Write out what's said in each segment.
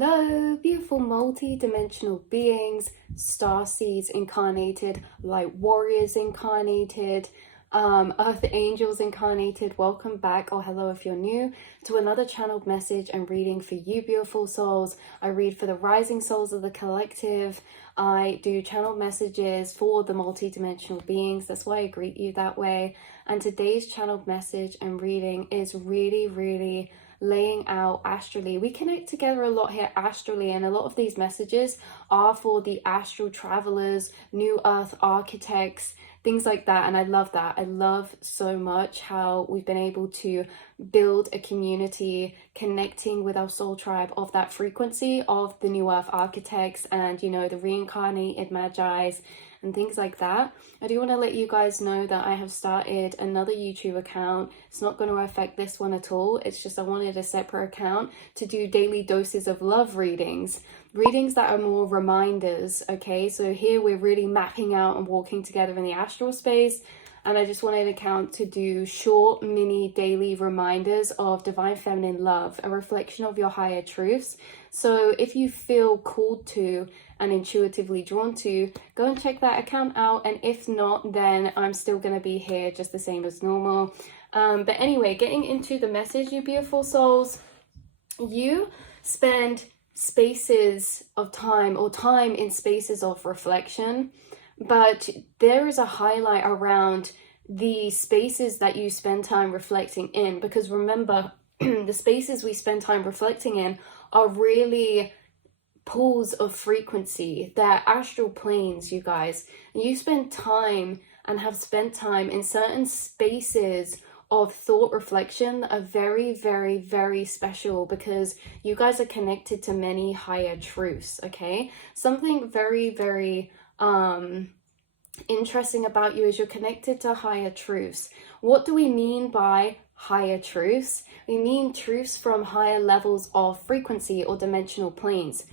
Hello, beautiful multi-dimensional beings, star seeds incarnated, light warriors incarnated, earth angels incarnated. Welcome back, or hello if you're new, to another channeled message and reading for you, beautiful souls. I read for the rising souls of the collective. I do channeled messages for the multi-dimensional beings. That's why I greet you that way. And today's channeled message and reading is really laying out astrally. We connect together a lot here astrally, and a lot of these messages are for the astral travelers, new earth architects, things like that. And I love that. I love so much how we've been able to build a community connecting with our soul tribe of that frequency of the new earth architects and, you know, the reincarnated magi's and things like that. I do want to let you guys know that I have started another YouTube account. It's not going to affect this one at all. It's just I wanted a separate account to do daily doses of love readings that are more reminders. Okay, so here we're really mapping out and walking together in the astral space, and I just wanted an account to do short mini daily reminders of divine feminine love, a reflection of your higher truths. So if you feel called to and intuitively drawn to, go and check that account out. And if not, then I'm still going to be here just the same as normal. But anyway, getting into the message, you beautiful souls, you spend spaces of time or time in spaces of reflection, but there is a highlight around the spaces that you spend time reflecting in, because remember, the spaces we spend time reflecting in are really pools of frequency. They're astral planes, you guys. And you spend time and have spent time in certain spaces of thought reflection that are very special, because you guys are connected to many higher truths. Okay, something very interesting about you is you're connected to higher truths. What do we mean by higher truths? We mean truths from higher levels of frequency or dimensional planes.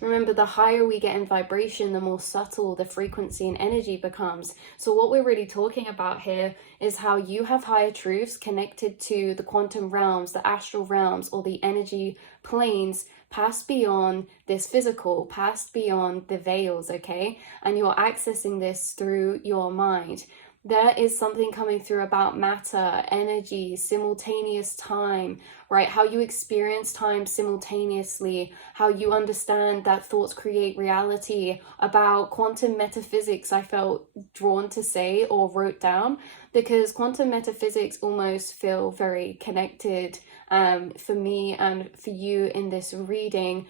Remember, the higher we get in vibration, the more subtle the frequency and energy becomes. So what we're really talking about here is how you have higher truths connected to the quantum realms, the astral realms, or the energy planes past beyond this physical, past beyond the veils, okay? And you're accessing this through your mind. There is something coming through about matter, energy, simultaneous time, right? How you experience time simultaneously, how you understand that thoughts create reality, about quantum metaphysics, I felt drawn to say or wrote down, because quantum metaphysics almost feel very connected for me and for you in this reading.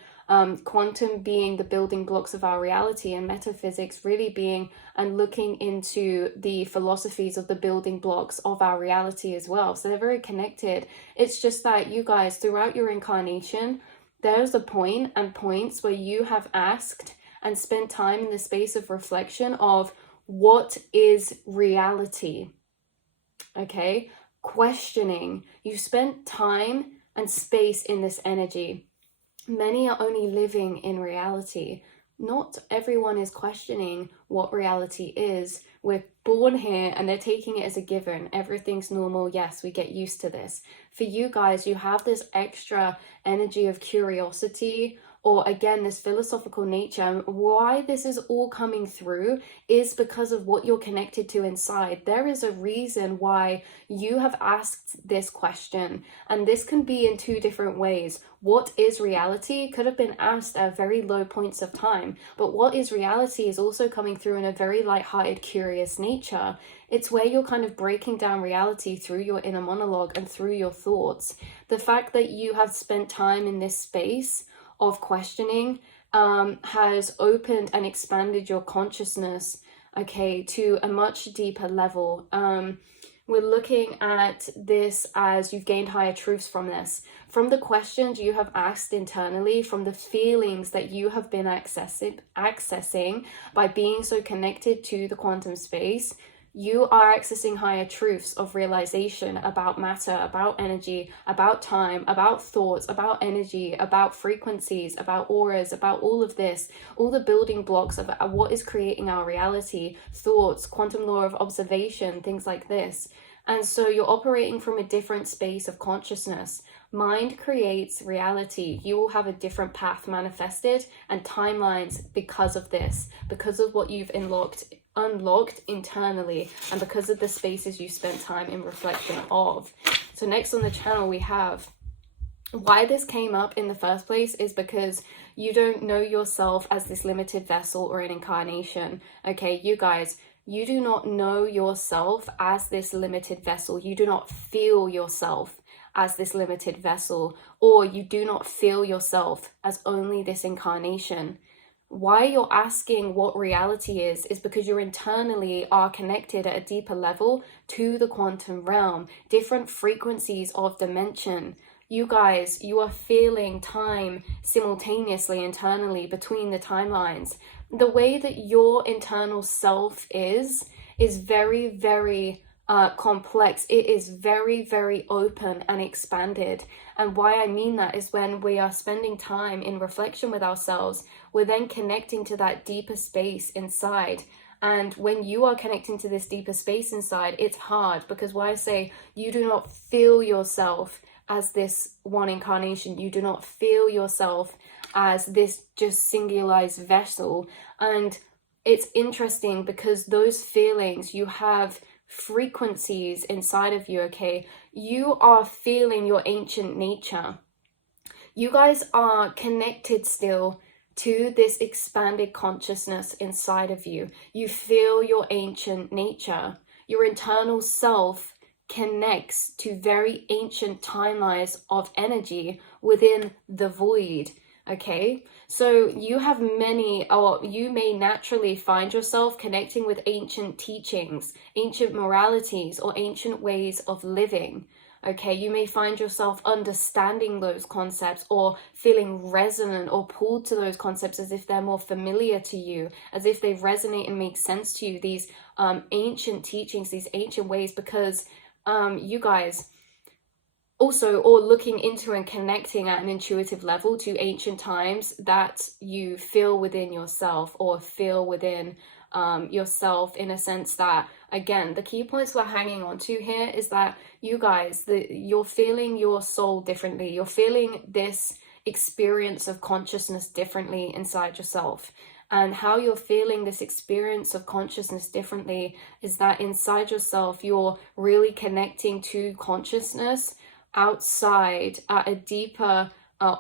Quantum being the building blocks of our reality, and metaphysics really being and looking into the philosophies of the building blocks of our reality as well. So they're very connected. It's just that you guys, throughout your incarnation, there's a point and points where you have asked and spent time in the space of reflection of what is reality. Okay, questioning. You spent time and space in this energy. Many are only living in reality. Not everyone is questioning what reality is. We're born here and they're taking it as a given. Everything's normal. Yes, we get used to this. For you guys, you have this extra energy of curiosity, or again, this philosophical nature. Why this is all coming through is because of what you're connected to inside. There is a reason why you have asked this question, and this can be in two different ways. What is reality could have been asked at very low points of time, but what is reality is also coming through in a very light-hearted, curious nature. It's where you're kind of breaking down reality through your inner monologue and through your thoughts. The fact that you have spent time in this space of questioning has opened and expanded your consciousness, okay, to a much deeper level. We're looking at this as you've gained higher truths from this, from the questions you have asked internally, from the feelings that you have been accessing by being so connected to the quantum space. You are accessing higher truths of realization about matter, about energy, about time, about thoughts, about energy, about frequencies, about auras, about all of this, all the building blocks of what is creating our reality, thoughts, quantum law of observation, things like this. And so you're operating from a different space of consciousness. Mind creates reality. You will have a different path manifested and timelines because of this, because of what you've unlocked internally, and because of the spaces you spent time in reflection of. So next on the channel we have why this came up in the first place is because you don't know yourself as this limited vessel or an incarnation. Okay, you guys, you do not know yourself as this limited vessel. You do not feel yourself as this limited vessel, or you do not feel yourself as only this incarnation. Why you're asking what reality is because you internally are connected at a deeper level to the quantum realm, different frequencies of dimension. You guys, you are feeling time simultaneously internally between the timelines. The way that your internal self is very, very complex. It is very, very open and expanded. And why I mean that is when we are spending time in reflection with ourselves, we're then connecting to that deeper space inside. And when you are connecting to this deeper space inside, it's hard, because why I say you do not feel yourself as this one incarnation. You do not feel yourself as this just singularized vessel. And it's interesting because those feelings, you have frequencies inside of you, okay? You are feeling your ancient nature. You guys are connected still to this expanded consciousness inside of you. You feel your ancient nature. Your internal self connects to very ancient timelines of energy within the void. Okay, so you have many, or you may naturally find yourself connecting with ancient teachings, ancient moralities, or ancient ways of living. Okay, you may find yourself understanding those concepts or feeling resonant or pulled to those concepts as if they're more familiar to you, as if they resonate and make sense to you, these ancient teachings, these ancient ways, because you guys also, or looking into and connecting at an intuitive level to ancient times that you feel within yourself, or feel within yourself, in a sense that, again, the key points we're hanging on to here is that you guys, you're feeling your soul differently. You're feeling this experience of consciousness differently inside yourself. And how you're feeling this experience of consciousness differently is that inside yourself, you're really connecting to consciousness outside at a deeper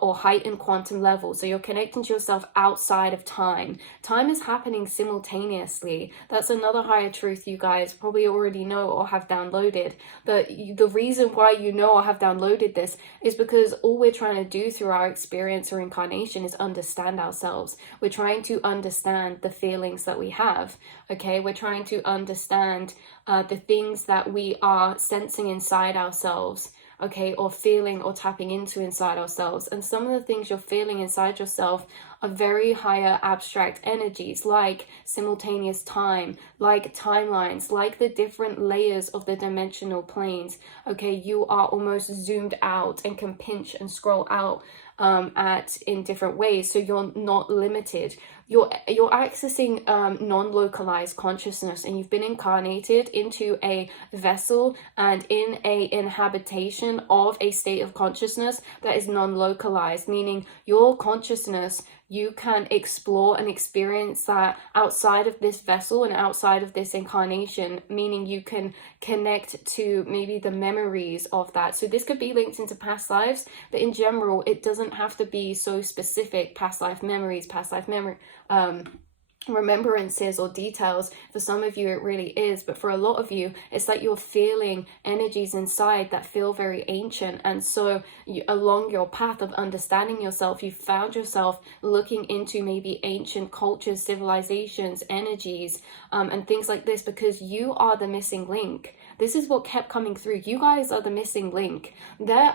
or heightened quantum level. So you're connecting to yourself outside of time. Time is happening simultaneously. That's another higher truth you guys probably already know or have downloaded. But the reason why you know or have downloaded this is because all we're trying to do through our experience or incarnation is understand ourselves. We're trying to understand the feelings that we have. Okay, we're trying to understand the things that we are sensing inside ourselves. Okay, or feeling or tapping into inside ourselves. And some of the things you're feeling inside yourself are very higher abstract energies, like simultaneous time, like timelines, like the different layers of the dimensional planes. Okay, you are almost zoomed out and can pinch and scroll out in different ways, so you're not limited. You're accessing non-localized consciousness, and you've been incarnated into a vessel and in a inhabitation of a state of consciousness that is non-localized, meaning your consciousness, you can explore and experience that outside of this vessel and outside of this incarnation, meaning you can connect to maybe the memories of that. So this could be linked into past lives, but in general, it doesn't have to be so specific. Past life memories, remembrances or details. For some of you it really is, but for a lot of you it's like you're feeling energies inside that feel very ancient. And so along your path of understanding yourself, you found yourself looking into maybe ancient cultures, civilizations, energies, and things like this, because you are the missing link. This is what kept coming through. You guys are the missing link. There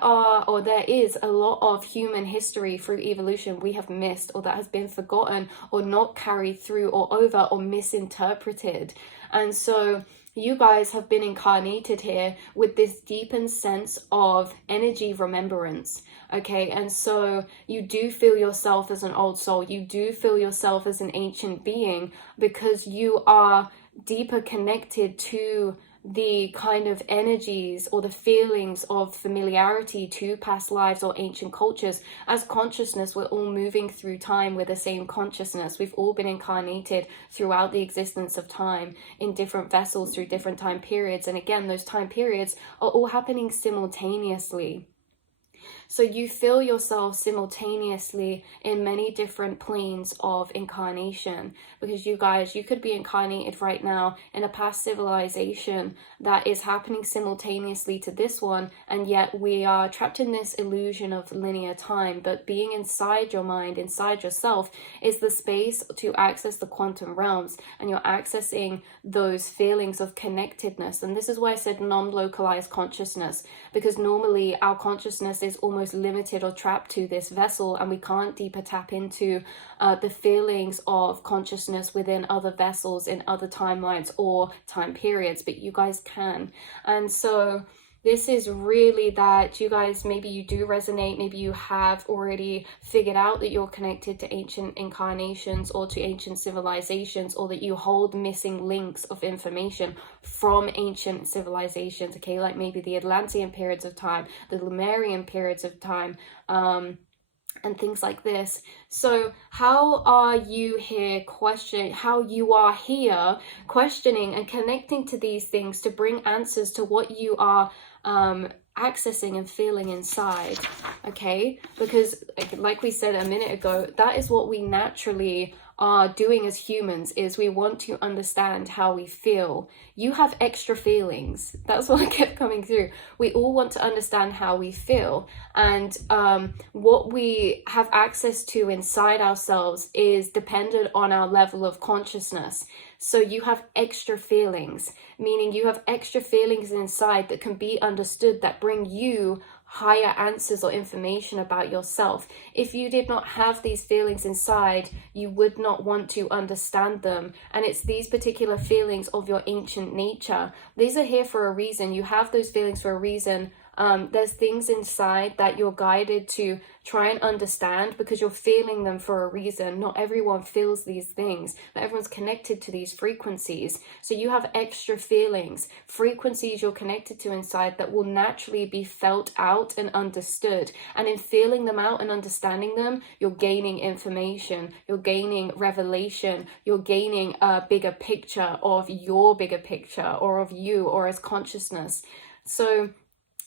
is a lot of human history through evolution we have missed, or that has been forgotten or not carried through or over or misinterpreted. And so you guys have been incarnated here with this deepened sense of energy remembrance. Okay, and so you do feel yourself as an old soul. You do feel yourself as an ancient being, because you are deeper connected to the kind of energies or the feelings of familiarity to past lives or ancient cultures. As consciousness, we're all moving through time with the same consciousness. We've all been incarnated throughout the existence of time in different vessels through different time periods. And again, those time periods are all happening simultaneously. So you feel yourself simultaneously in many different planes of incarnation, because you guys, you could be incarnated right now in a past civilization that is happening simultaneously to this one, and yet we are trapped in this illusion of linear time. But being inside your mind, inside yourself, is the space to access the quantum realms, and you're accessing those feelings of connectedness. And this is why I said non-localized consciousness, because normally our consciousness is almost limited or trapped to this vessel, and we can't deeper tap into the feelings of consciousness within other vessels in other timelines or time periods, but you guys can. And so this is really that you guys, maybe you do resonate, maybe you have already figured out that you're connected to ancient incarnations or to ancient civilizations, or that you hold missing links of information from ancient civilizations, okay, like maybe the Atlantean periods of time, the Lemurian periods of time, and things like this. So how are you here questioning and connecting to these things to bring answers to what you are accessing and feeling inside, okay? Because like we said a minute ago, that is what we naturally are doing as humans, is we want to understand how we feel. You have extra feelings. That's what kept coming through. We all want to understand how we feel, and what we have access to inside ourselves is dependent on our level of consciousness. So you have extra feelings, meaning you have extra feelings inside that can be understood, that bring you higher answers or information about yourself. If you did not have these feelings inside, you would not want to understand them. And it's these particular feelings of your ancient nature. These are here for a reason. You have those feelings for a reason. There's things inside that you're guided to try and understand because you're feeling them for a reason. Not everyone feels these things, but everyone's connected to these frequencies. So you have extra feelings, frequencies you're connected to inside that will naturally be felt out and understood. And in feeling them out and understanding them, you're gaining information, you're gaining revelation, you're gaining a bigger picture of your bigger picture, or of you, or as consciousness. So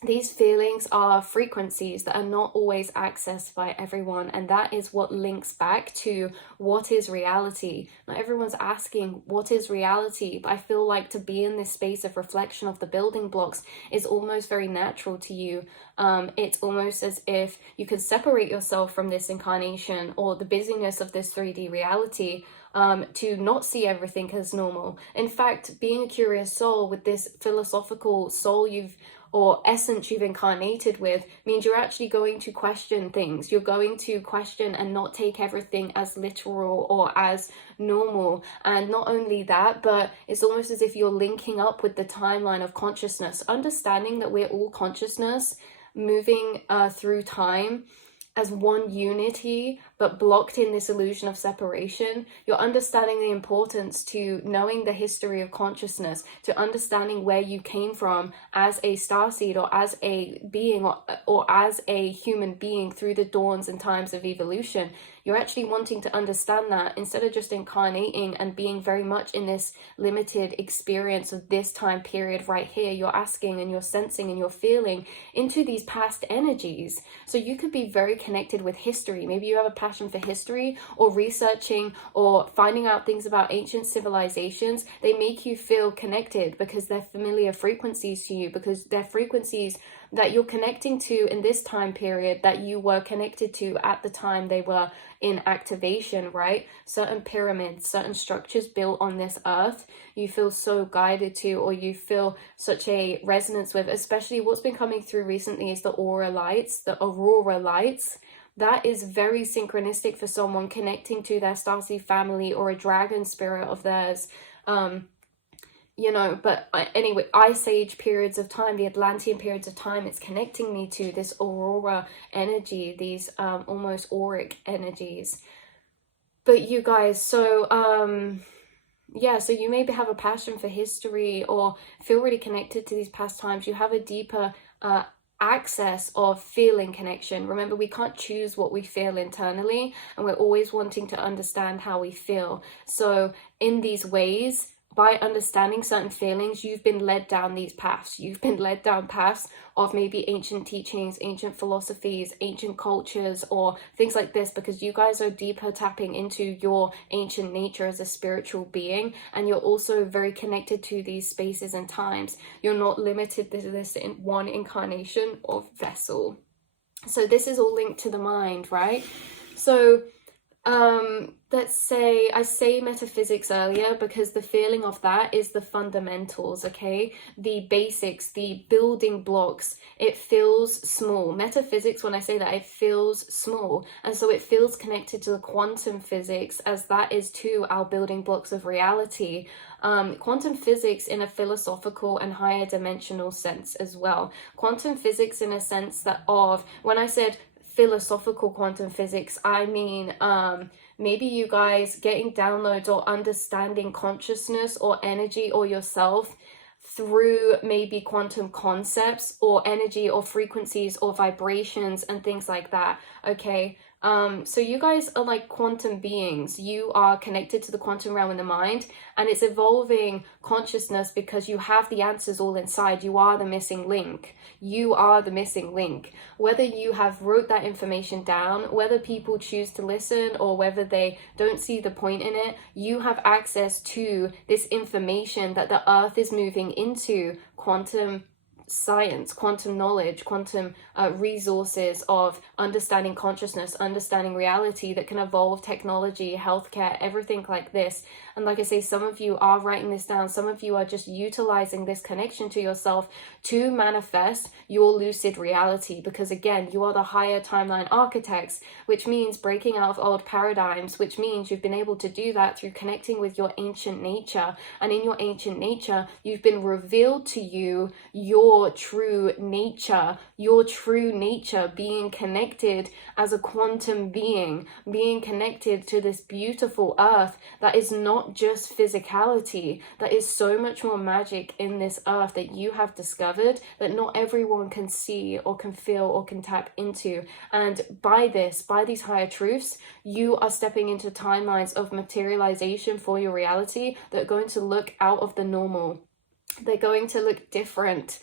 these feelings are frequencies that are not always accessed by everyone, and that is what links back to what is reality. Not everyone's asking what is reality, but I feel like to be in this space of reflection of the building blocks is almost very natural to you. It's almost as if you could separate yourself from this incarnation or the busyness of this 3D reality, to not see everything as normal. In fact, being a curious soul with this philosophical soul or essence you've incarnated with means you're actually going to question things. You're going to question and not take everything as literal or as normal. And not only that, but it's almost as if you're linking up with the timeline of consciousness, understanding that we're all consciousness moving through time as one unity, but blocked in this illusion of separation. You're understanding the importance to knowing the history of consciousness, to understanding where you came from as a starseed or as a being or as a human being through the dawns and times of evolution. You're actually wanting to understand that instead of just incarnating and being very much in this limited experience of this time period right here. You're asking and you're sensing and you're feeling into these past energies. So you could be very connected with history. Maybe you have a passion for history or researching or finding out things about ancient civilizations. They make you feel connected because they're familiar frequencies to you, because they're frequencies that you're connecting to in this time period that you were connected to at the time they were in activation, right? Certain pyramids, certain structures built on this earth, you feel so guided to, or you feel such a resonance with. Especially what's been coming through recently is the aurora lights. That is very synchronistic for someone connecting to their starseed family or a dragon spirit of theirs. But anyway, Ice Age periods of time, the Atlantean periods of time, it's connecting me to this aurora energy, these almost auric energies. But you guys, so Yeah, so you maybe have a passion for history or feel really connected to these past times. You have a deeper access of feeling connection. Remember, we can't choose what we feel internally, and we're always wanting to understand how we feel. So in these ways, by understanding certain feelings, you've been led down these paths. You've been led down paths of maybe ancient teachings, ancient philosophies, ancient cultures, or things like this, because you guys are deeper tapping into your ancient nature as a spiritual being, and you're also very connected to these spaces and times. You're not limited to this in one incarnation of vessel. So this is all linked to the mind, right? So let's say, I say metaphysics earlier because the feeling of that is the fundamentals, okay? The basics, the building blocks. It feels small. Metaphysics, when I say that, it feels small. And so it feels connected to the quantum physics, as that is to our building blocks of reality. Quantum physics in a philosophical and higher dimensional sense as well. Quantum physics in a sense that of, when I said philosophical quantum physics, I mean maybe you guys getting downloads or understanding consciousness or energy or yourself through maybe quantum concepts or energy or frequencies or vibrations and things like that, okay? So you guys are like quantum beings. You are connected to the quantum realm in the mind, and it's evolving consciousness because you have the answers all inside. You are the missing link. You are the missing link. Whether you have wrote that information down, whether people choose to listen, or whether they don't see the point in it, you have access to this information that the earth is moving into. Quantum science, quantum knowledge, quantum resources of understanding consciousness, understanding reality that can evolve technology, healthcare, everything like this. And like I say, some of you are writing this down. Some of you are just utilizing this connection to yourself to manifest your lucid reality, because again, you are the higher timeline architects, which means breaking out of old paradigms, which means you've been able to do that through connecting with your ancient nature. And in your ancient nature, you've been revealed to you your true nature, being connected as a quantum being, being connected to this beautiful earth that is not just physicality, that is so much more magic in this earth that you have discovered that not everyone can see or can feel or can tap into. And by these higher truths, you are stepping into timelines of materialization for your reality that are going to look out of the normal. They're going to look different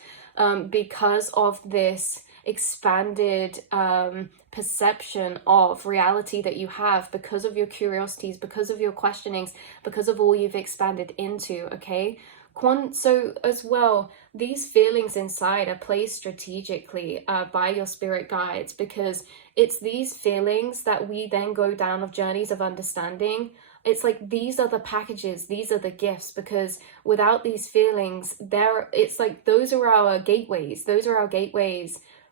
because of this expanded perception of reality that you have, because of your curiosities, because of your questionings, because of all you've expanded into, okay? So as well, these feelings inside are placed strategically by your spirit guides, because it's these feelings that we then go down of journeys of understanding. It's like these are the packages, these are the gifts, because without these feelings, it's like those are our gateways.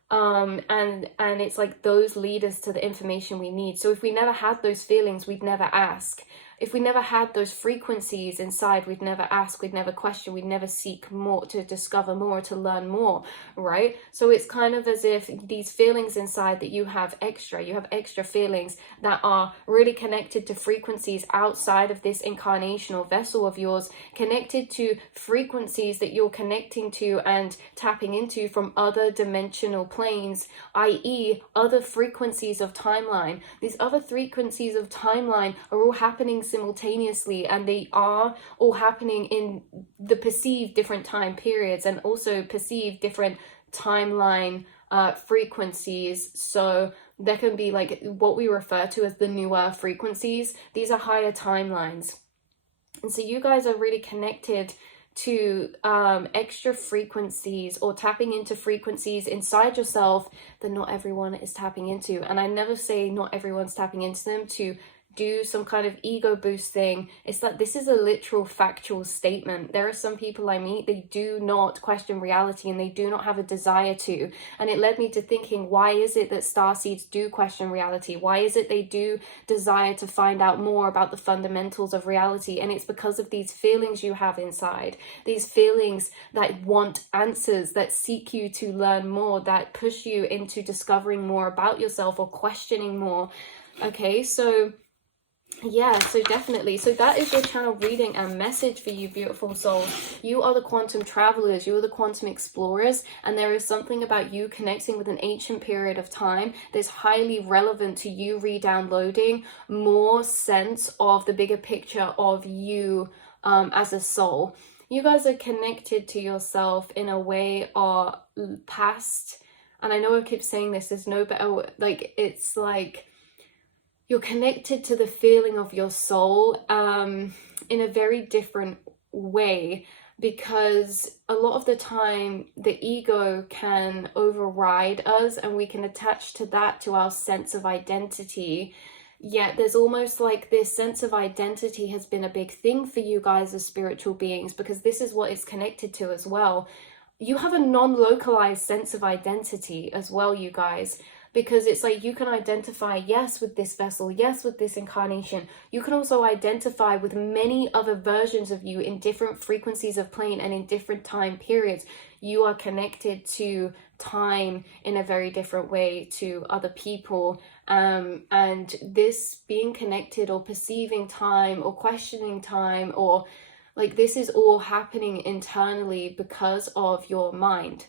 And it's like those lead us to the information we need. So if we never had those feelings, we'd never ask. If we never had those frequencies inside, we'd never ask, we'd never question, we'd never seek more, to discover more, to learn more, right? So it's kind of as if these feelings inside that you have extra feelings that are really connected to frequencies outside of this incarnational vessel of yours, connected to frequencies that you're connecting to and tapping into from other dimensional planes, i.e. other frequencies of timeline. These other frequencies of timeline are all happening simultaneously, and they are all happening in the perceived different time periods and also perceived different timeline frequencies. So there can be like what we refer to as the newer frequencies. These are higher timelines, and so you guys are really connected to extra frequencies, or tapping into frequencies inside yourself that not everyone is tapping into. And I never say not everyone's tapping into them to do some kind of ego boost thing. It's that this is a literal factual statement. There are some people I meet, they do not question reality, and they do not have a desire to. And it led me to thinking, why is it that starseeds do question reality? Why is it they do desire to find out more about the fundamentals of reality? And it's because of these feelings you have inside, these feelings that want answers, that seek you to learn more, that push you into discovering more about yourself or questioning more. Okay, so Yeah, so definitely. So that is your channel reading and message for you, beautiful souls. You are the quantum travelers, you are the quantum explorers, and there is something about you connecting with an ancient period of time that's highly relevant to you re-downloading more sense of the bigger picture of you as a soul. You guys are connected to yourself in a way or past, and I know I keep saying this, there's no better, like, it's like you're connected to the feeling of your soul in a very different way, because a lot of the time the ego can override us and we can attach to that, to our sense of identity. Yet there's almost like this sense of identity has been a big thing for you guys as spiritual beings, because this is what it's connected to as well. You have a non-localized sense of identity as well, you guys, because it's like you can identify, yes, with this vessel, yes, with this incarnation. You can also identify with many other versions of you in different frequencies of plane and in different time periods. You are connected to time in a very different way to other people. And this being connected or perceiving time or questioning time, or like, this is all happening internally because of your mind.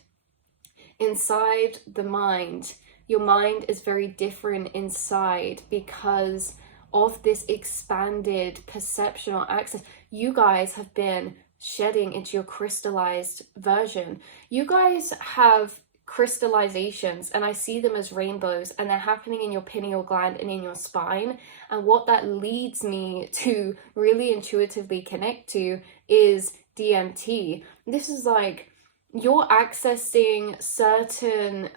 Inside the mind, your mind is very different inside because of this expanded perception or access. You guys have been shedding into your crystallized version. You guys have crystallizations, and I see them as rainbows, and they're happening in your pineal gland and in your spine. And what that leads me to really intuitively connect to is DMT. This is like you're accessing certain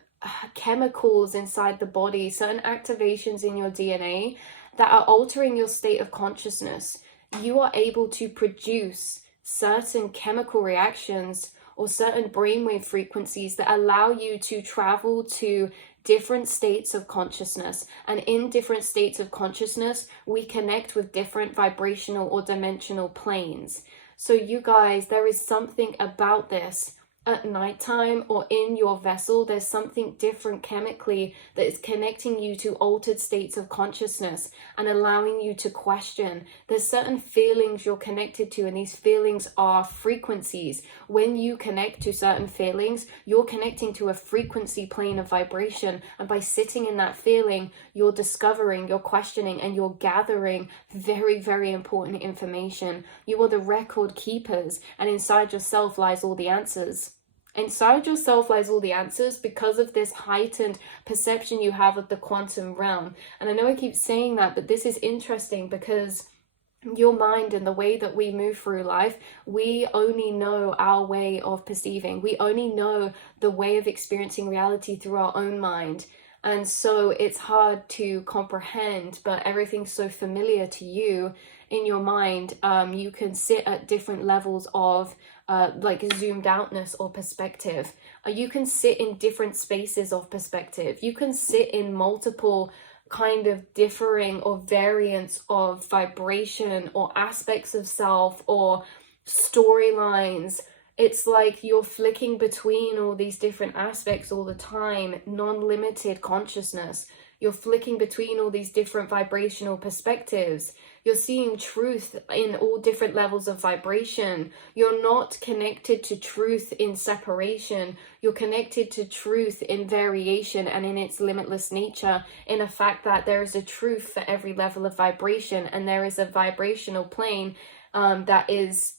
chemicals inside the body, certain activations in your DNA that are altering your state of consciousness. You are able to produce certain chemical reactions or certain brainwave frequencies that allow you to travel to different states of consciousness. And in different states of consciousness, we connect with different vibrational or dimensional planes. So you guys, there is something about this. At nighttime or in your vessel, there's something different chemically that is connecting you to altered states of consciousness and allowing you to question. There's certain feelings you're connected to, and these feelings are frequencies. When you connect to certain feelings, you're connecting to a frequency plane of vibration, and by sitting in that feeling, you're discovering, you're questioning, and you're gathering very, very important information. You are the record keepers, and inside yourself lies all the answers. Inside yourself lies all the answers because of this heightened perception you have of the quantum realm. And I know I keep saying that, but this is interesting because your mind and the way that we move through life, we only know our way of perceiving. We only know the way of experiencing reality through our own mind. And so it's hard to comprehend, but everything's so familiar to you in your mind. You can sit at different levels of like zoomed outness or perspective. You can sit in different spaces of perspective. You can sit in multiple kind of differing or variants of vibration or aspects of self or storylines. It's like you're flicking between all these different aspects all the time, non-limited consciousness. You're flicking between all these different vibrational perspectives. You're seeing truth in all different levels of vibration. You're not connected to truth in separation. You're connected to truth in variation and in its limitless nature, in a fact that there is a truth for every level of vibration, and there is a vibrational plane that is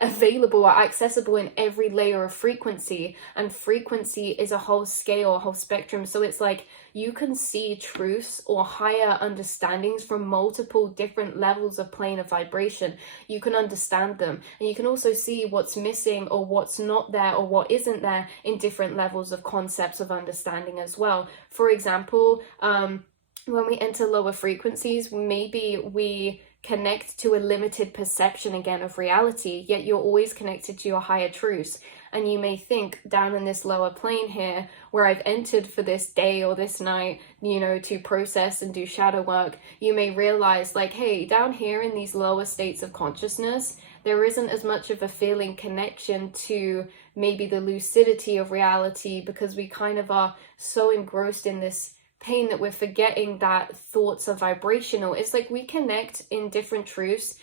available or accessible in every layer of frequency. And frequency is a whole scale, a whole spectrum. So it's like you can see truths or higher understandings from multiple different levels of plane of vibration. You can understand them, and you can also see what's missing or what's not there or what isn't there in different levels of concepts of understanding as well. For example, when we enter lower frequencies, maybe we connect to a limited perception again of reality, yet you're always connected to your higher truths. And you may think, down in this lower plane here, where I've entered for this day or this night, you know, to process and do shadow work, you may realize like, hey, down here in these lower states of consciousness, there isn't as much of a feeling connection to maybe the lucidity of reality, because we kind of are so engrossed in this pain that we're forgetting that thoughts are vibrational. It's like we connect in different truths,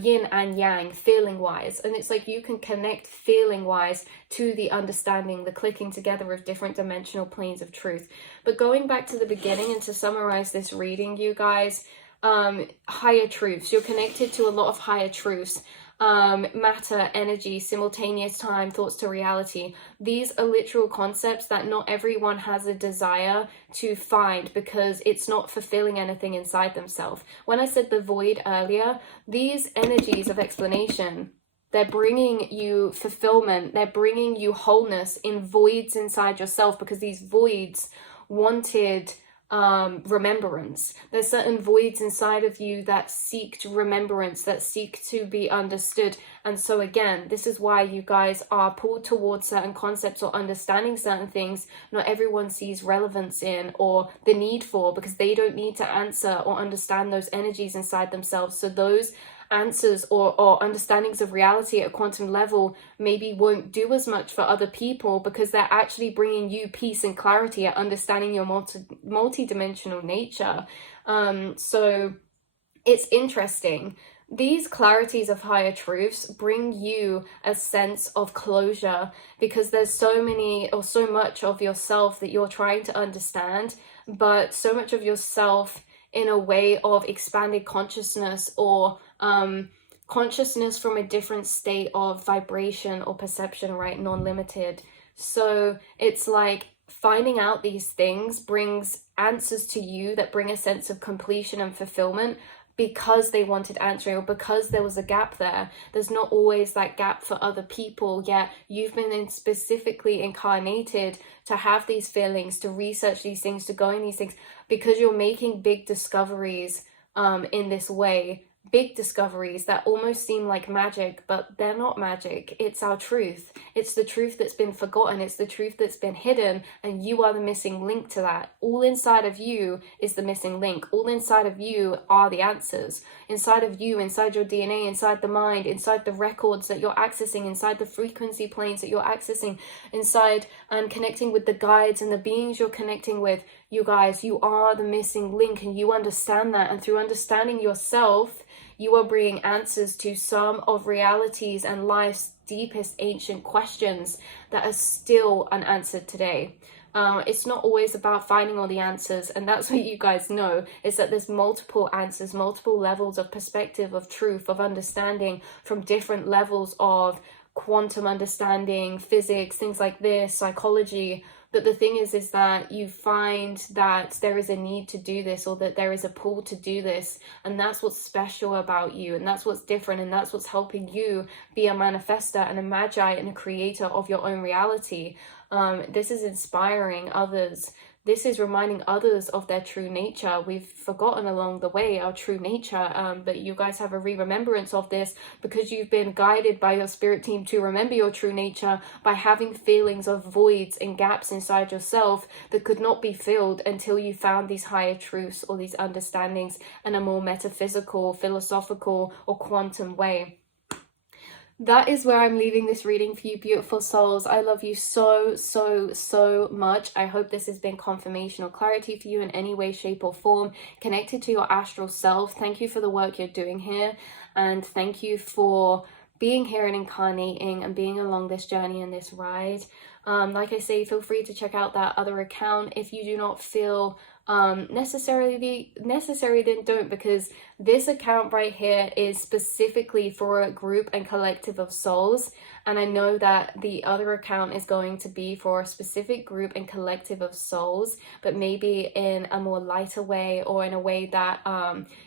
yin and yang, feeling wise, and it's like you can connect feeling wise to the understanding, the clicking together of different dimensional planes of truth. But going back to the beginning and to summarize this reading, you guys, higher truths, you're connected to a lot of higher truths. Matter, energy, simultaneous time, thoughts to reality. These are literal concepts that not everyone has a desire to find because it's not fulfilling anything inside themselves. When I said the void earlier, these energies of explanation, they're bringing you fulfillment, they're bringing you wholeness in voids inside yourself, because these voids wanted remembrance. There's certain voids inside of you that seek to remembrance, that seek to be understood. And so again, this is why you guys are pulled towards certain concepts or understanding certain things not everyone sees relevance in or the need for, because they don't need to answer or understand those energies inside themselves. So those answers or understandings of reality at a quantum level maybe won't do as much for other people, because they're actually bringing you peace and clarity at understanding your multi-dimensional nature. So it's interesting. These clarities of higher truths bring you a sense of closure, because there's so many or so much of yourself that you're trying to understand, but so much of yourself in a way of expanded consciousness or consciousness from a different state of vibration or perception, right? Non-limited. So it's like finding out these things brings answers to you that bring a sense of completion and fulfillment, because they wanted answering or because there was a gap there. There's not always that gap for other people, yet you've been specifically incarnated to have these feelings, to research these things, to go in these things, because you're making big discoveries in this way. Big discoveries that almost seem like magic, but they're not magic. It's our truth. It's the truth that's been forgotten. It's the truth that's been hidden, and you are the missing link to that. All inside of you is the missing link. All inside of you are the answers. Inside of you, inside your DNA, inside the mind, inside the records that you're accessing, inside the frequency planes that you're accessing, inside and connecting with the guides and the beings you're connecting with. You guys, you are the missing link, and you understand that. And through understanding yourself, you are bringing answers to some of reality's and life's deepest ancient questions that are still unanswered today. It's not always about finding all the answers, and that's what you guys know, is that there's multiple answers, multiple levels of perspective, of truth, of understanding from different levels of quantum understanding, physics, things like this, psychology. But the thing is that you find that there is a need to do this, or that there is a pull to do this. And that's what's special about you. And that's what's different. And that's what's helping you be a manifester and a magi and a creator of your own reality. This is inspiring others. This is reminding others of their true nature. We've forgotten along the way our true nature, but you guys have a remembrance of this, because you've been guided by your spirit team to remember your true nature by having feelings of voids and gaps inside yourself that could not be filled until you found these higher truths or these understandings in a more metaphysical, philosophical, or quantum way. That is where I'm leaving this reading for you, beautiful souls. I love you so, so, so much. I hope this has been confirmation or clarity for you in any way, shape, or form, connected to your astral self. Thank you for the work you're doing here, and thank you for being here and incarnating and being along this journey and this ride. Like I say, feel free to check out that other account. If you do not feel necessary, then don't, because this account right here is specifically for a group and collective of souls, and I know that the other account is going to be for a specific group and collective of souls, but maybe in a more lighter way, or in a way that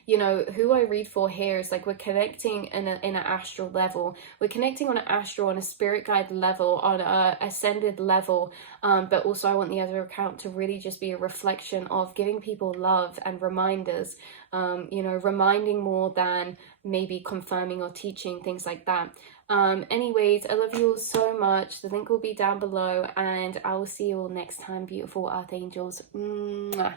you know, who I read for here is like we're connecting in an astral level. We're connecting on an astral, on a spirit guide level, on a ascended level, but also I want the other account to really just be a reflection of giving people love and reminders, you know, reminding more than maybe confirming or teaching, things like that. Anyways, I love you all so much. The link will be down below, and I will see you all next time, beautiful earth angels. Mwah.